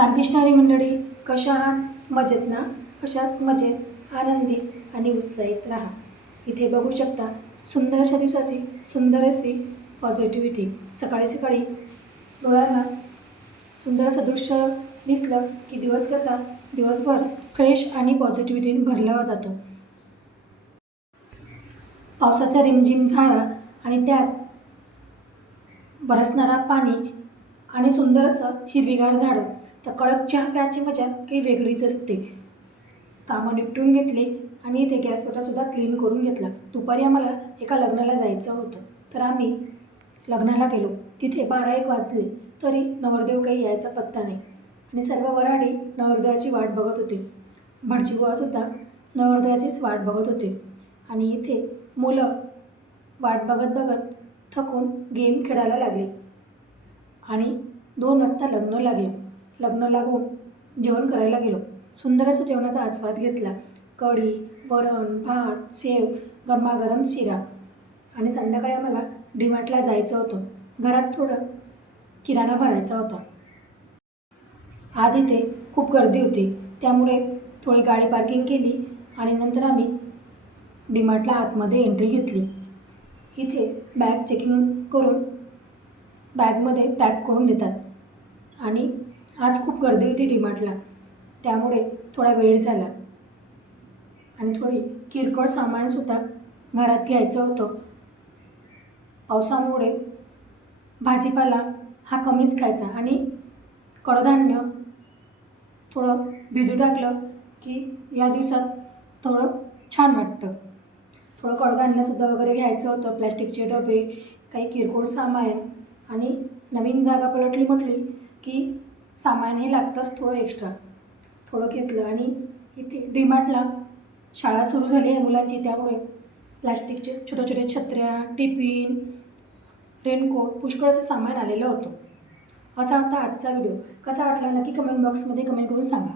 रामकृष्ण हरी मंडळी, कशा आहात? मजेत ना? अशाच मजेत, आनंदी आणि उत्साहित राहा. इथे बघू शकता सुंदर अशा दिवसाची सुंदर अशी पॉझिटिव्हिटी. सकाळी सकाळी डोळ्यांना सुंदर असं दृश्य दिसलं की दिवस कसा दिवसभर फ्रेश आणि पॉझिटिव्हिटीने भरला जातो. पावसाचा रिमझिम झाला आणि त्यात बरसणारा पाणी आणि सुंदर असं हिरवीगार झाडं, तर कडक चहा प्यायची मजा काही वेगळीच असते. कामं निपटून घेतली आणि इथे गॅसवटासुद्धा क्लीन करून घेतला. दुपारी आम्हाला एका लग्नाला जायचं होतं, तर आम्ही लग्नाला गेलो. तिथे 12-1 वाजले तरी नवरदेव काही यायचा पत्ता नाही आणि सर्व वऱ्हाडी नवरदेवाची वाट बघत होते. भटजीबुवासुद्धा नवरदेवाचीच वाट बघत होते आणि इथे मुलं वाट बघत बघत थकून गेम खेळायला लागले आणि 2 वाजता लग्न लागलं. लग्न लागून जेवण करायला गेलो. सुंदर असं जेवणाचा आस्वाद घेतला. कढी, वरण, भात, सेव, गरमागरम शिरा आणि संध्याकाळी आम्हाला डीमार्टला जायचं होतं. घरात थोडं किराणा भरायचा होता. आज इथे खूप गर्दी होती, त्यामुळे थोडी गाडी पार्किंग केली आणि नंतर आम्ही डीमार्टला आतमध्ये एंट्री घेतली. इथे बॅग चेकिंग करून बॅगमध्ये पॅक करून देतात आणि आज खूप गर्दी होती डीमार्टला, त्यामुळे थोडा वेळ झाला आणि थोडी किरकोळ सामानसुद्धा घरात घ्यायचं होतं. पावसामुळे भाजीपाला हा कमीच खायचा आणि कडधान्य थोडं भिजू टाकलं की या दिवसात थोडं छान वाटतं. थोडं कडधान्यसुद्धा वगैरे घ्यायचं होतं, प्लॅस्टिकचे डबे, काही किरकोळ सामान आणि नवीन जागा पलटली म्हटली की सामान हे लागतंच थोडं एक्स्ट्रा. थोडं घेतलं आणि इथे डीमार्टला शाळा सुरू झाली आहे मुलांची, त्यामुळे प्लॅस्टिकचे छोटे छोटे छत्र्या, टिफिन, रेनकोट पुष्कळ असं सामान आलेलं होतं. असा होता आजचा व्हिडिओ. कसा वाटला नक्की कमेंट बॉक्समध्ये कमेंट करून सांगा.